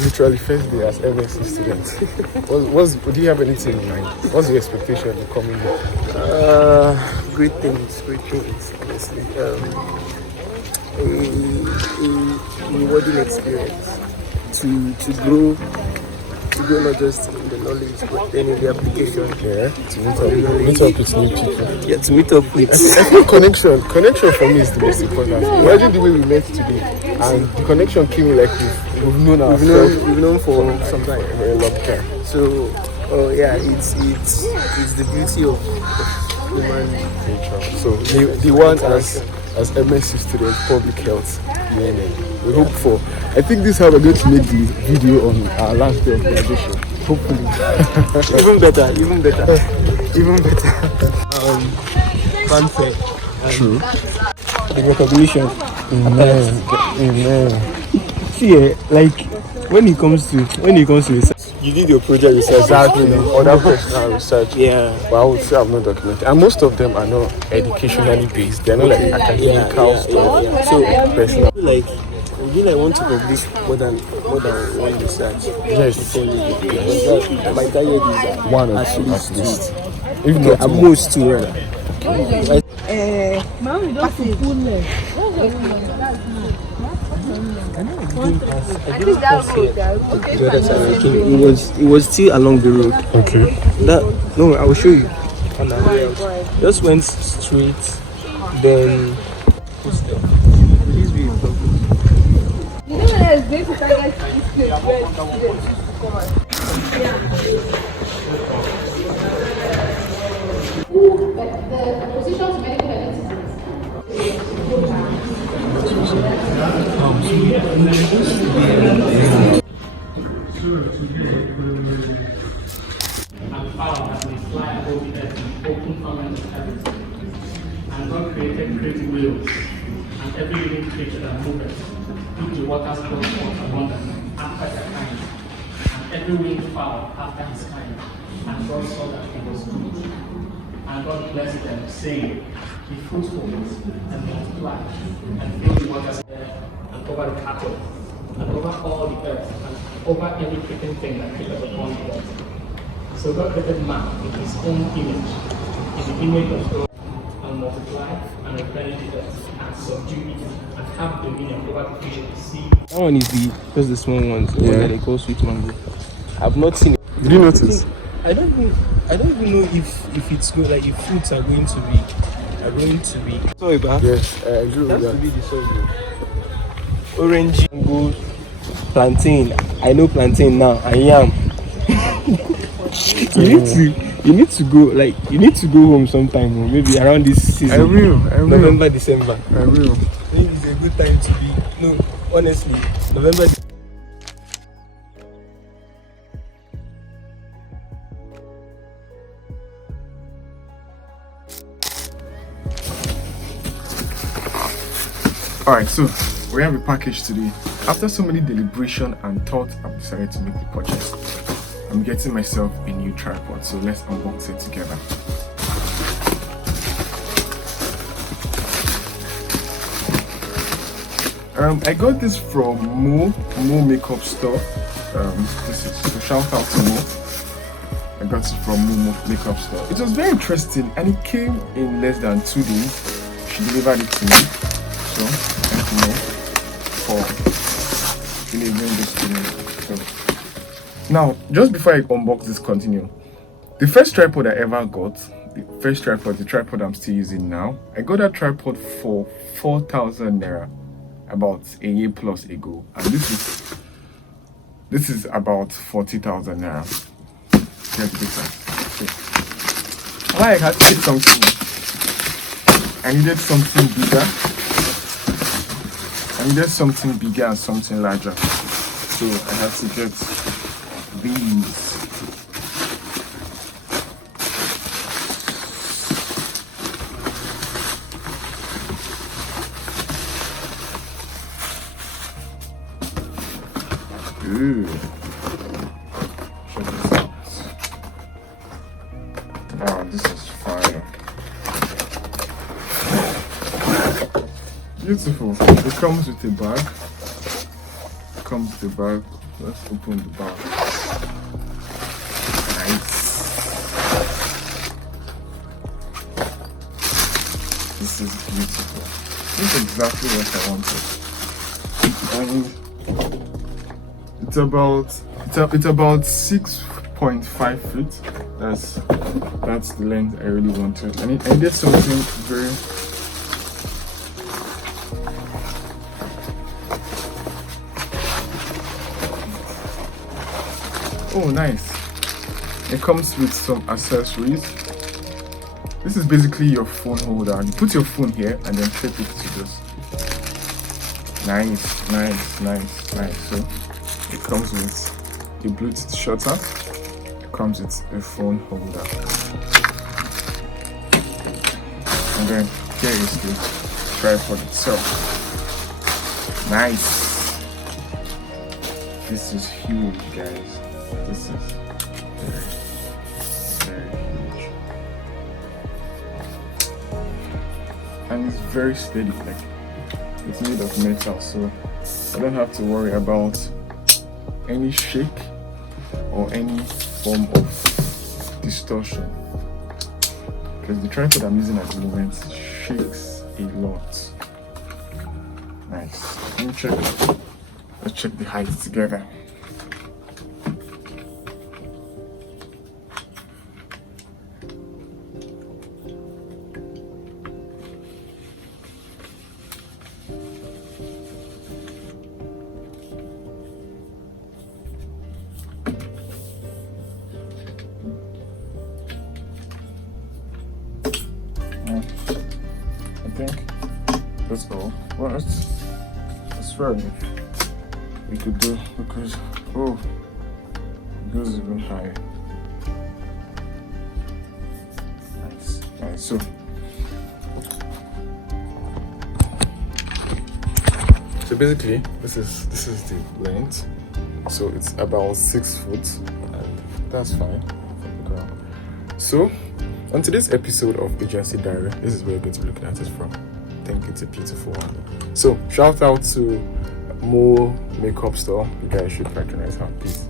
Literally first day as MSc student. Do you have anything in mind? What's your expectation in the coming year? Great things, honestly. A rewarding experience to grow not just in the knowledge but then in the application. Yeah, to meet up with new people. Yeah, to meet up with. I think connection for me is the most important. Imagine the way we met today, and the connection came like we've known ourselves. We've known for some time, for a long time. So, yeah, it's the beauty of human nature. So the one as MSc student, public health, UNN. We hope for. I think this is how we're going to make the video on our last day of graduation. Hopefully, even better. Fanfare. True. The recognition. Amen. See, like when it comes to research, you did your project research, exactly. Other personal research. Yeah. But I would say I've not documented, and most of them are not educationally based. They're not like academical stuff. Yeah. So personal. Would you want to publish more than one research? Yes. By that year, these are One or two at least. If not at most two. It was still along the road. Okay. No, I will show you. Just went straight, then. The positions medical analysis. And power has been fly above the earth in open common habits. And God created great wheels and every living creature that moveth, which the waters brought forth abundance after their kind, and every winged fowl after his kind. And God saw that it was good. And God blessed them, saying, be fruitful and multiply, and fill the waters there, and over the cattle, and over all the earth, and over every creeping thing that creepeth upon the earth. So God created man in his own image, in the image of God, and multiply and replenish the earth, and subdue it, and have dominion over the fish of the sea. That one is just the small ones, the one that they call sweet mango. I've not seen it. Did you notice? I don't even know if it's good, like if fruits are going to be. Sorry, but yes, I agree with that. To be the soil. Orange, mango, plantain. I know plantain now. I am. You need to go. Like you need to go home sometime. Maybe around this season. I will. November, December. I will. I think it's a good time to be. No, honestly, November. Alright, so we have a package today. After so many deliberation and thought, I've decided to make the purchase. I'm getting myself a new tripod, so let's unbox it together. I got this from Mo Makeup Store. This is a shout out to Mo. I got it from Mo Makeup Store. It was very interesting and it came in less than 2 days. She delivered it to me. So thank you Mo for delivering this to me. So, now, just before I unbox this continue, the first tripod I ever got, the tripod I'm still using now, I got that tripod for 4,000 naira about a year plus ago, and this is about 40,000 naira. Get bigger. Okay. Why I had to get something, I needed something bigger. I needed something bigger and something larger, so I had to get these. Ooh. Check this out. Wow, this is fire. Beautiful. It comes with a bag. let's open the bag. Nice. This is beautiful. This is exactly what I wanted. And it's about 6.5 feet. That's the length I really wanted. And I did something very oh nice. It comes with some accessories. This is basically your phone holder. You put your phone here and then clip it to this. Nice. So it comes with the Bluetooth shutter. It comes with a phone holder. And then here is the tripod itself. Nice. This is huge, guys. This is very huge. And it's very steady, like it's made of metal, so I don't have to worry about any shake or any form of distortion, because the tripod I'm using at the moment shakes a lot. Nice. Let's check the height together. I think that's all. Well, that's fair enough. We could do, because it goes even higher. Nice. Alright, so basically this is the length. So it's about 6 foot, and that's fine from the ground. So on today's episode of Agency Diary, this is where you're going to be looking at it from. I think it's a beautiful one. So shout out to Mo Makeup Store. You guys should patronize her. Peace.